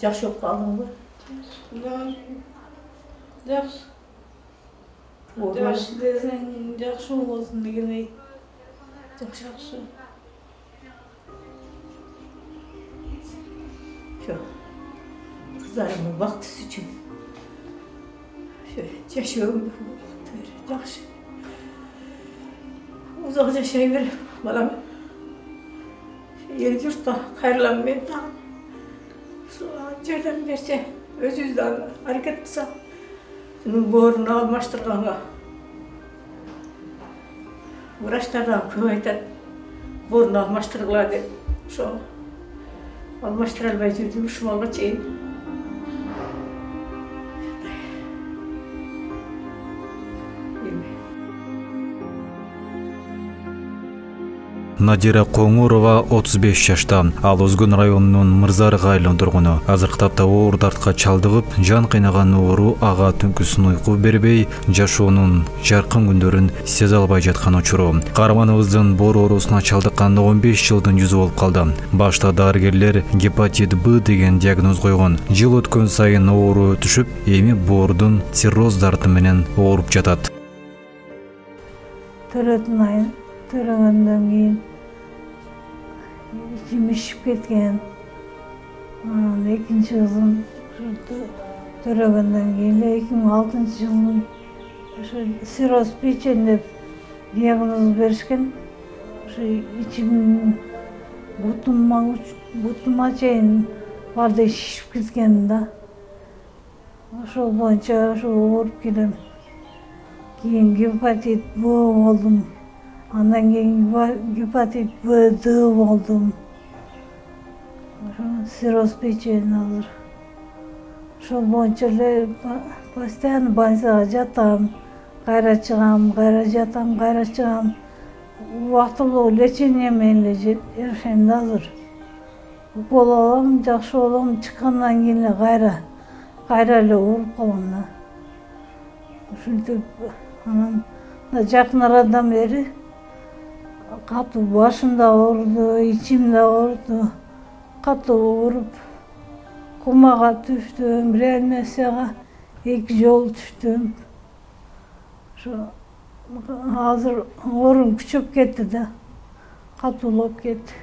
Жакшы болуп калдыңбы? Жакшы. Жакшы десең, жакшы болбосун дегендей. Жакшы. Kızlarımın vakti için şöyle yaşıyorum. Yaxşı. Uzak yaşayıverim. Bana yeni yurtta hayırlanmayı da жерden verse özüzden hareket kısa. Şunun boğrunu almıştırganға Vıraşlardan köp aytат. Boğrunu almıştırgılar dep. Şo almıştır albay жүрдüm ушмалга чейин. Надира Коңурова 35 жашта. Ал Өзгөн районунун Мырзарык айылынын тургуну. Азыркы тапта оор дартка чалдыгып, жан кыйнаган оору ага түнкүсүн уйку бербей, жашоонун жаркын күндөрүн сезе албай жаткан учуру. Каарманыбыздын боор оорусуна чалдыккан 15 жылдын жүзү болуп калды. Башта дарыгерлер гепатит Б деген диагноз койгон. Жыл өткөн сайын оору өтүшүп, эми боордун цирроз дарты менен ооруп жатат. Төрөгөндөн кийин içim işip ketken. Экинчи кызым төрөгөндөн кийин 2006-жылдын цирроз печени деп диагноз беришкен. İçimin butuma чейин барды шишип кеткен да. Ошол боюнча ооруп келем. Кийин гепатит Б болдум. Андан кийин гепатит Б, Д болдум. Цирроз печени азыр. Ошол боюнча эле постоянно больницага жатам, кайра чыгам, кайра жатам, кайра чыгам. Убактылуу лечение менен эле жашайм да азыр. Укол алам, жакшы болом, чыккандан кийин эле кайра эле ооруп калам да. Ушинтип анан жакын арадан бери катуу башым да ооруду, ичим да ооруду. Катуу ооруп, комага түштүм, реанимацияга 2 жолу түштүм. Азыр оорум күчөп кетти да, катуулап кетти.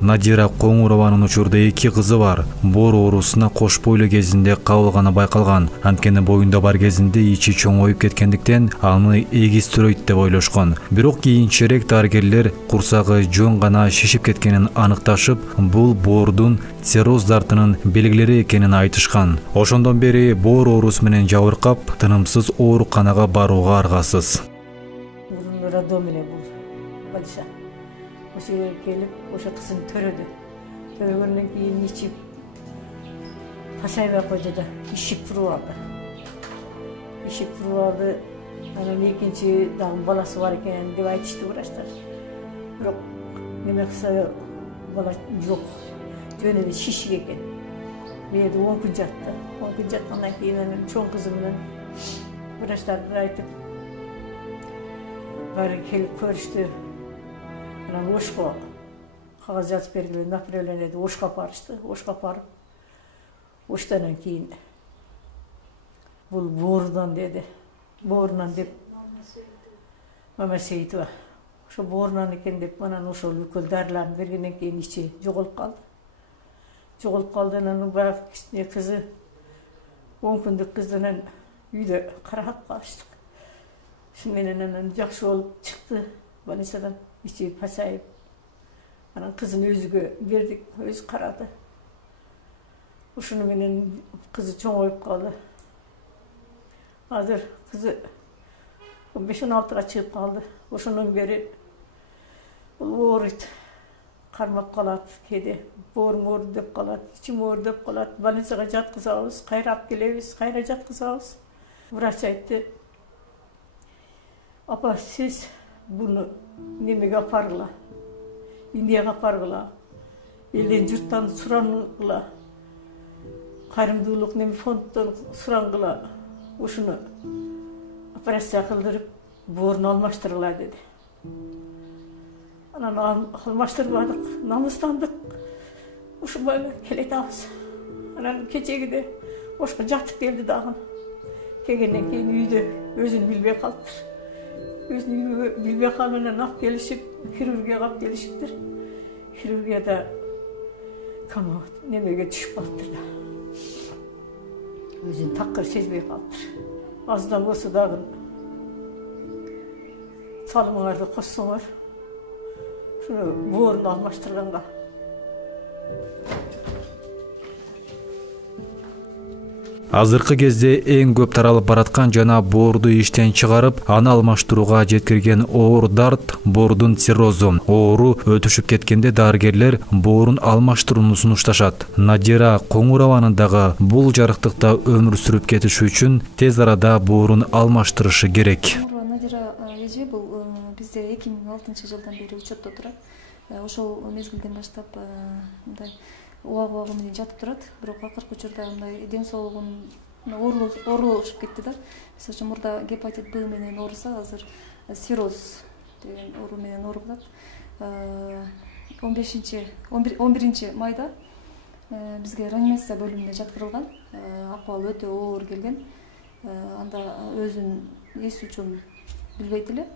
Надира Коңурованын учурда 2 кызы бар. Боор оорусуна кош бойлуу кезинде кабылганы байкалган. Анткени боюнда бар кезинде ичи чоңоюп кеткендиктен аны эгистирөйт деп ойлошкон. Бирок кийинчерээк дарыгерлер курсагы жөн гана шишип кеткенин аныкташып, бул боордун цирроз дартынын белгилери экенин айтышкан. Ошондон бери боор оорусу менен жабыркап, тынымсыз ооруканага барууга аргасыз. Ошо жерге келип, ошо кызым төрөдү. Төрөгөндөн кийин ичип пасайбай койду да, ишип туруп алды. Анан экинчи дагы баласы бар экен деп айтышты врачтар. Бирок неме кылса бала жок. Жөн эле шишик экен. Мен 10 күн жатты. 10 күн жаткандан кийин анан чоң кызым менен врачтар айтып, баары келип көрүштү. Анан Ошко кагаз жазып бергиле, направление деп Ошко барышты. Ошко барып, Оштан кийин бул боорунан деди. Боорунан деп Мама Сейитова. Ошо боорунан экен деп, анан ошол бүкүл дарыларын бергенден кийин ичи жоголуп калды. Анан баягы кичине кызы 10 күндүк кызынан үйдө карап калыштык. Шуну менен анан жакшы болуп чыкты больницадан. İçi pasayıp, anam kızın özüge verdik, özü karadı. Uşunu menen kızı çoğayıp kaldı. Hazır kızı 15-16'ga çıkıp kaldı. Uşunun beri oğruydu. Karmak kalat, kedi, boğrum döp kalat, içim döp kalat. Balınsağa jatkızabız, kayrap gelebіз, kayra jatkızabız. Vraç aytты, apa siz bunu немеге апаргыла, Индияга апаргыла, элден журттан сурангыла, кайрымдуулук неме фонддон сурангыла, ушуну операция кылдырып, боорун алмаштыргыла деди. Anan almaştırmadık, namıstandık. Uşu böyle keletağız. Anan keçegi de boşka jatıp geldi dağın. Kegenden keyin uyda özünü bilbey kalıptır. Özünü bilbey kalmadan nap gelişip, xirurgiya kap gelişiptir. Xirurgiyada kama nemege düşüp kalıptır da. Özünü takkır sezbey kalıptır. Azdan bolsa dağın salımыңарды koşsoňar. Şunu boorunu almaştırganga. Азыркы кезде эң көп таралып бараткан жана боорду иштен чыгарып, аны алмаштырууга жеткирген оор дарт боордун циррозу. Оору өтүшүп кеткенде дарыгерлер боорун алмаштырууну сунушташат. Надира Коңурованын дагы бул жарыктыкта өмүр сүрүп кетиши үчүн тез арада боорун алмаштырышы керек. Надира эже бул бизде 2006 жылдан бери учетто турат. Ошол мезгилден баштап мындай убагы менен жатып турат. Бирок акыркы учурда мындай ден соолугун оорулушуп кетти да. Мисалы үчүн мурда гепатит Б менен ооруса, азыр цирроз деген оору менен ооруп атат. 11 майда бизге реанимация бөлүмүнө жаткырылган. Акыбалы өтө оор келген. Анда өзүн эс үчүн билбейт эле.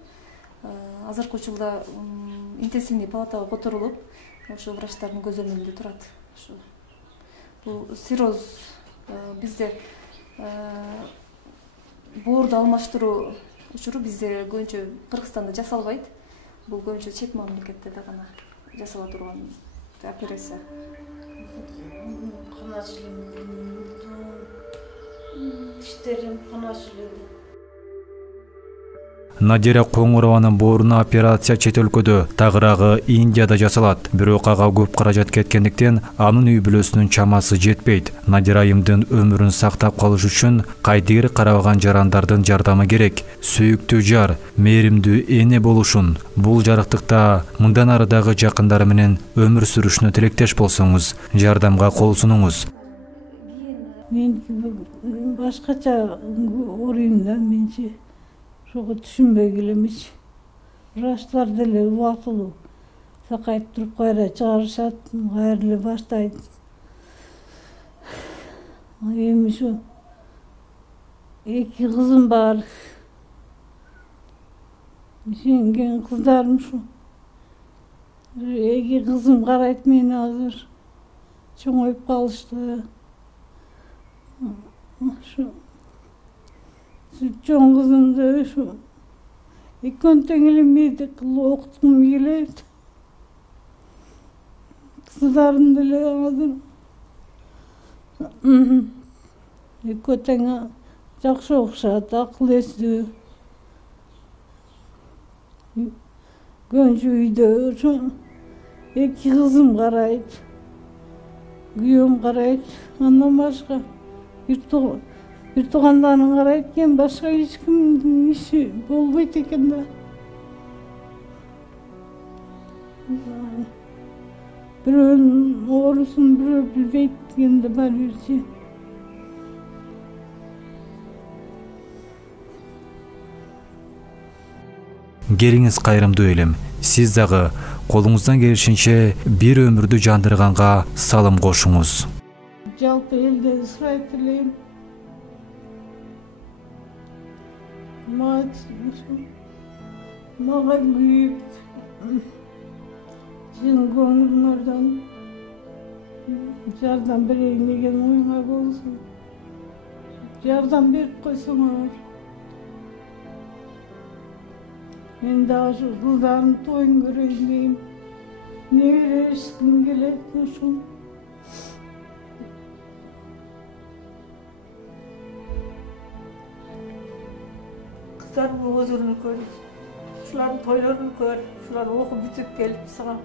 Азыркы учурда интенсивный палатага которулуп, ошо врачтардын көзөмөлүндө турат. Бул цирроз бизде боорду алмаштыруу учуру бизде көбүнчө Кыргызстанда жасалбайт. Бул көбүнчө чет мамлекеттерде гана жасала турган операция. Надира Коңурованын боорунун операция чет өлкөдө, тагыраагы Индияда жасалат. Бирок ага көп каражат кеткендиктен анын үй бүлөсүнүн чамасы жетпейт. Надира айымдын өмүрүн сактап калыш үчүн кайдыгер карабаган жарандардын жардамы керек. Сүйүктүү жар, мээримдүү эне болушун. Бул жарыктыкта мындан ары дагы жакындары менен өмүр сүрүшүнө тилектеш болсоңуз, жардамга кол сунуңуз. Мен башкача ойнойм да, менчи. Шуга түшүнбөй келемич. Врачтар деле убактылуу сакайтып туруп кайра чыгарышат, кайра эле баштайт. Эми ушу 2 кызым бар. Жеңген кыздарым ушу. 2 кызым карайт мени азыр. Чоңоюп калышты. Чоң кызымды ушу экөөнү тең эле медик кылып окуткум келет. Кыздарым деле азыр экөө тең жакшы окушат, акыл эстүү. Көнчү үйдө ушу 2 кызым карайт, күйөөм карайт, андан башка бир туугандарым карайт экен, башка эч кимдин иши болбойт экен да. Бирөөнүн оорусун бирөө билбейт дегенде бар бирчи. Келиңиз кайрымдуу элем. Сиз дагы колуңуздан келишинче бир өмүрдү жандырганга салым кошуңуз. Жалпы элден сурайт элем. Мага күйүп, сенин көңүлүңөрдөн жардам берейин деген оюңар болсун. Жардам берип койсоңор. Мен дагы ушу кыздардын тоюн көрөйүн дейм. Небере эчким келет ушул. Kızlarımın huzurunu görür, şuların toylarını gör, şular okup bitip gelip sana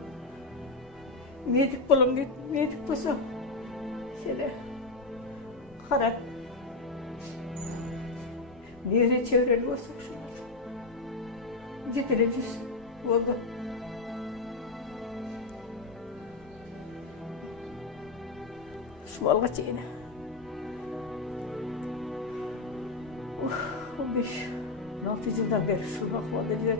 medik bolum deyip, medik bolsa şöyle karak nereye çevreli olsak şular getireceğiz oldu. Şu balga çeyine 15 6 yıldan beri şu bakmadı diye